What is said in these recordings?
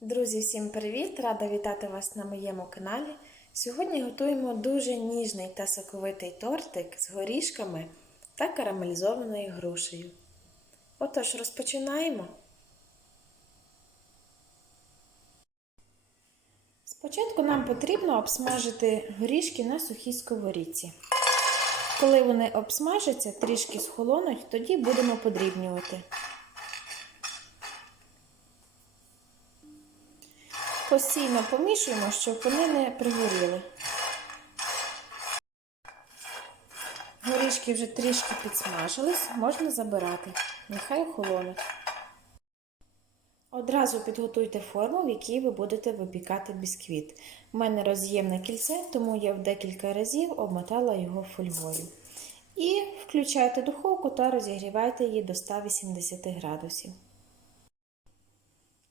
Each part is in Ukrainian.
Друзі, всім привіт! Рада вітати вас на моєму каналі. Сьогодні готуємо дуже ніжний та соковитий тортик з горішками та карамелізованою грушею. Отож, розпочинаємо. Спочатку нам потрібно обсмажити горішки на сухій сковорідці. Коли вони обсмажаться, трішки схолонуть, тоді будемо подрібнювати. Постійно помішуємо, щоб вони не пригоріли. Горішки вже трішки підсмажились, можна забирати. Нехай охолонуть. Одразу підготуйте форму, в якій ви будете випікати бісквіт. У мене роз'ємне кільце, тому я в декілька разів обмотала його фольгою. І включайте духовку та розігрівайте її до 180 градусів.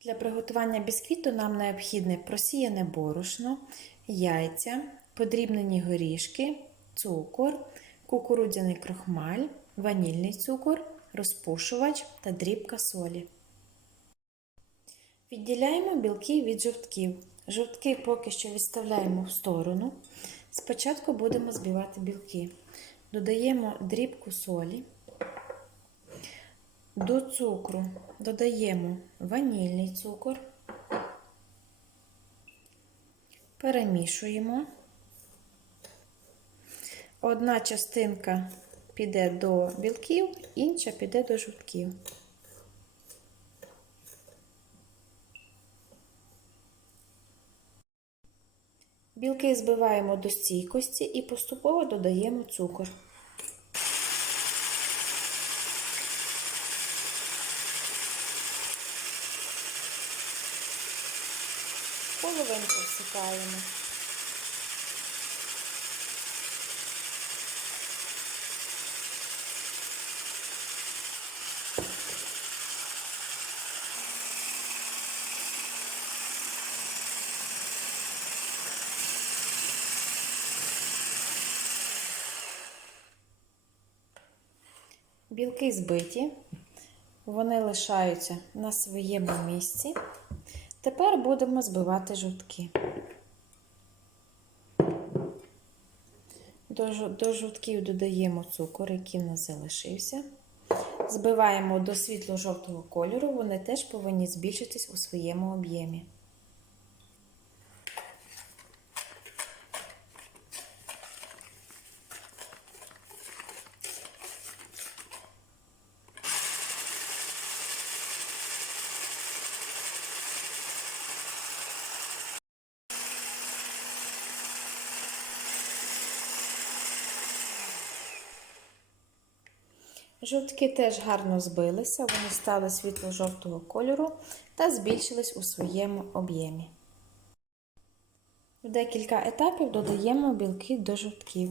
Для приготування бісквіту нам необхідне просіяне борошно, яйця, подрібнені горішки, цукор, кукурудзяний крохмаль, ванільний цукор, розпушувач та дрібка солі. Відділяємо білки від жовтків. Жовтки поки що відставляємо в сторону. Спочатку будемо збивати білки. Додаємо дрібку солі. До цукру додаємо ванільний цукор, перемішуємо. Одна частинка піде до білків, інша піде до жовтків. Білки збиваємо до стійкості і поступово додаємо цукор. Половинку. Білки збиті, вони лишаються на своєму місці. Тепер будемо збивати жовтки. До, до жовтків додаємо цукор, який в нас залишився. Збиваємо до світло-жовтого кольору, вони теж повинні збільшитись у своєму об'ємі. Жовтки теж гарно збилися, вони стали світло-жовтого кольору та збільшились у своєму об'ємі. В декілька етапів додаємо білки до жовтків.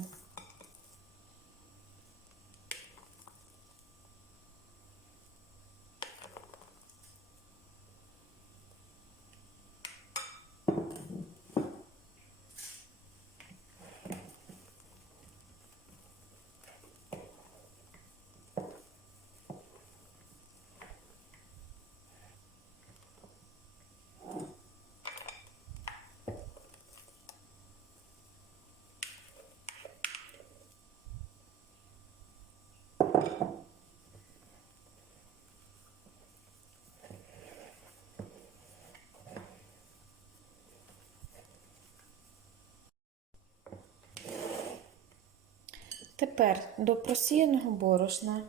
Тепер до просіяного борошна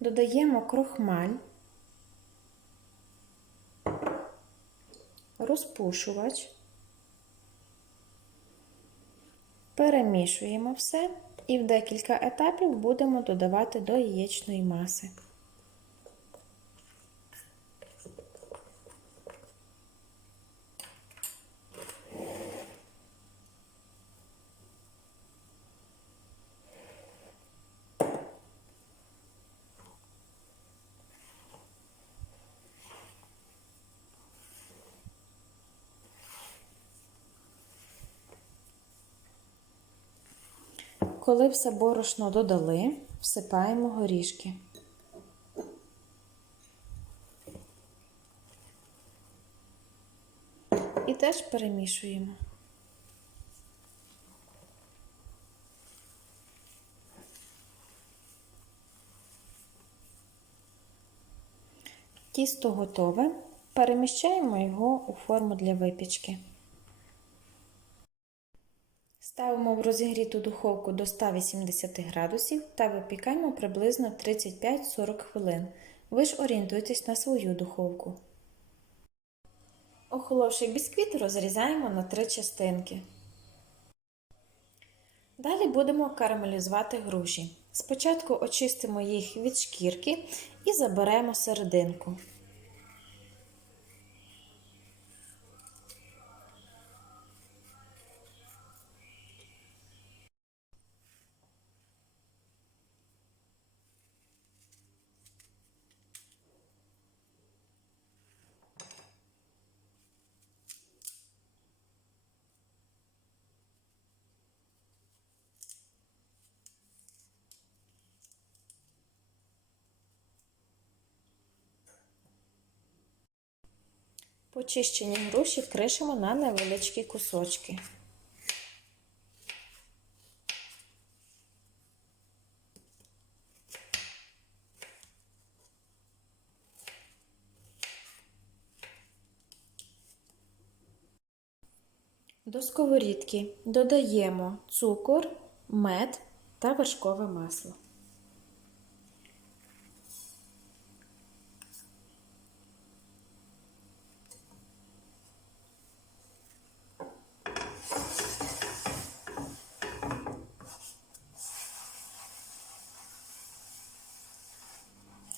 додаємо крохмаль, розпушувач, перемішуємо все і в декілька етапів будемо додавати до яєчної маси. Коли все борошно додали, всипаємо горішки. І теж перемішуємо. Тісто готове. Переміщаємо його у форму для випічки. Ставимо в розігріту духовку до 180 градусів та випікаємо приблизно 35-40 хвилин. Ви ж орієнтуйтесь на свою духовку. Охоловший бісквіт розрізаємо на три частинки. Далі будемо карамелізувати груші. Спочатку очистимо їх від шкірки і заберемо серединку. Почищені груші кришимо на невеличкі кусочки. До сковорідки додаємо цукор, мед та вершкове масло.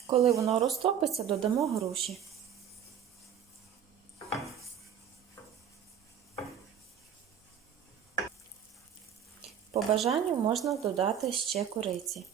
Коли воно розтопиться, додамо груші. По бажанню можна додати ще кориці.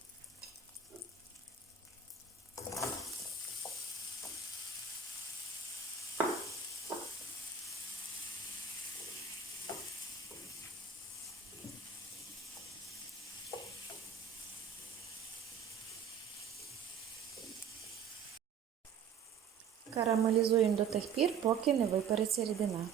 Карамелізуємо до тих пір, поки не випариться рідина.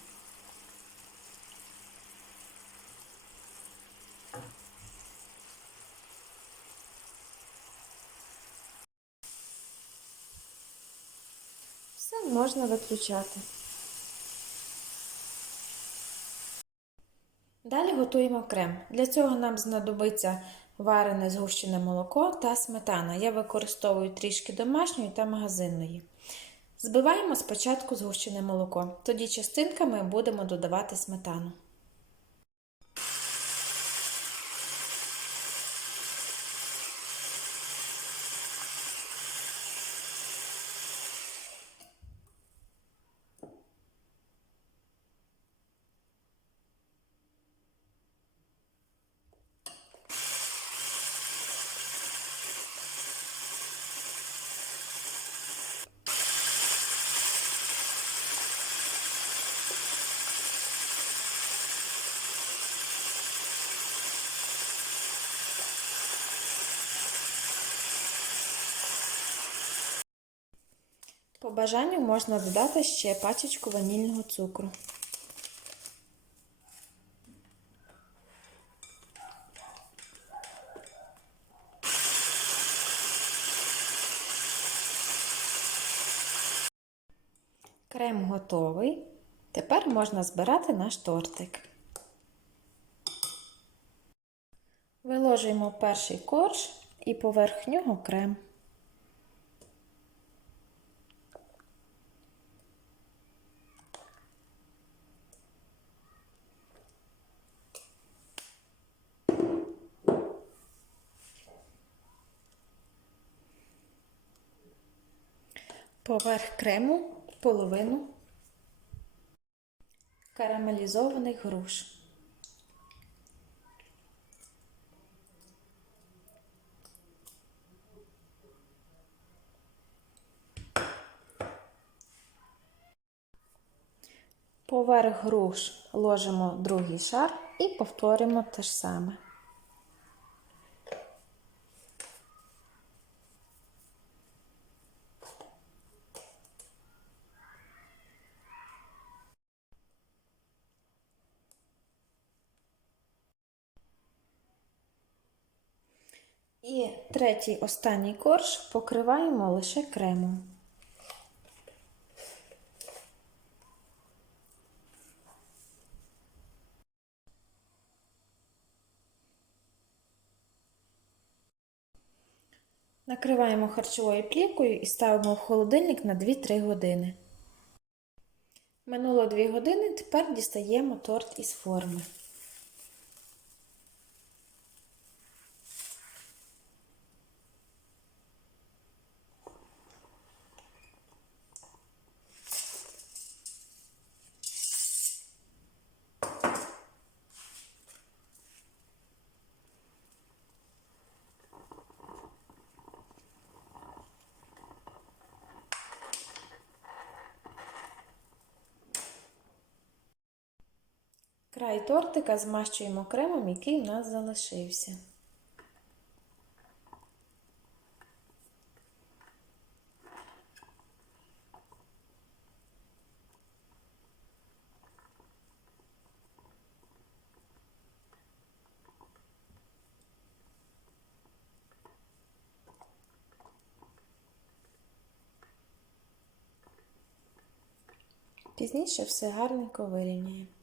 Все можна виключати. Далі готуємо крем. Для цього нам знадобиться варене згущене молоко та сметана. Я використовую трішки домашньої та магазинної. Збиваємо спочатку згущене молоко, тоді частинками будемо додавати сметану. По бажанню можна додати ще пачечку ванільного цукру. Крем готовий. Тепер можна збирати наш тортик. Виложуємо перший корж і поверх нього крем. Поверх крему половину карамелізованих груш. Поверх груш ложимо другий шар і повторюємо те ж саме. І третій останній корж покриваємо лише кремом. Накриваємо харчовою плівкою і ставимо в холодильник на 2-3 години. Минуло 2 години, тепер дістаємо торт із форми. Край тортика змащуємо кремом, який у нас залишився. Пізніше все гарненько вирівняємо.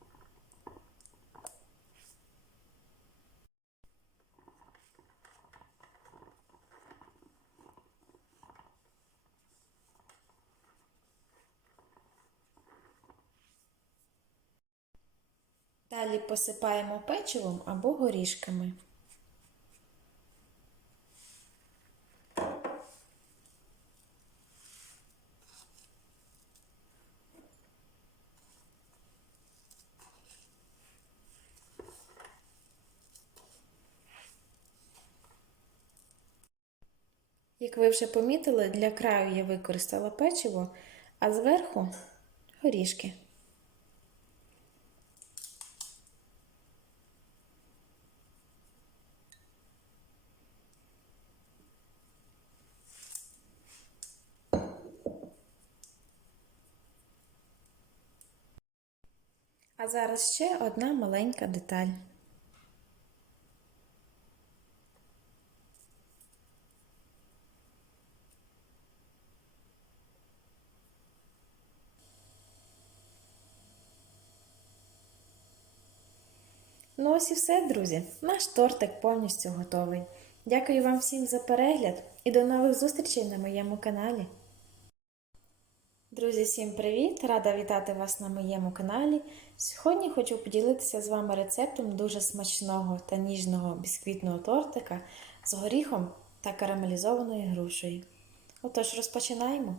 Далі посипаємо печивом або горішками. Як ви вже помітили, для краю я використала печиво, а зверху горішки. А зараз ще одна маленька деталь. Ну ось і все, друзі. Наш тортик повністю готовий. Дякую вам всім за перегляд і до нових зустрічей на моєму каналі. Друзі, всім привіт! Рада вітати вас на моєму каналі. Сьогодні хочу поділитися з вами рецептом дуже смачного та ніжного бісквітного тортика з горіхом та карамелізованою грушею. Отож, розпочинаємо.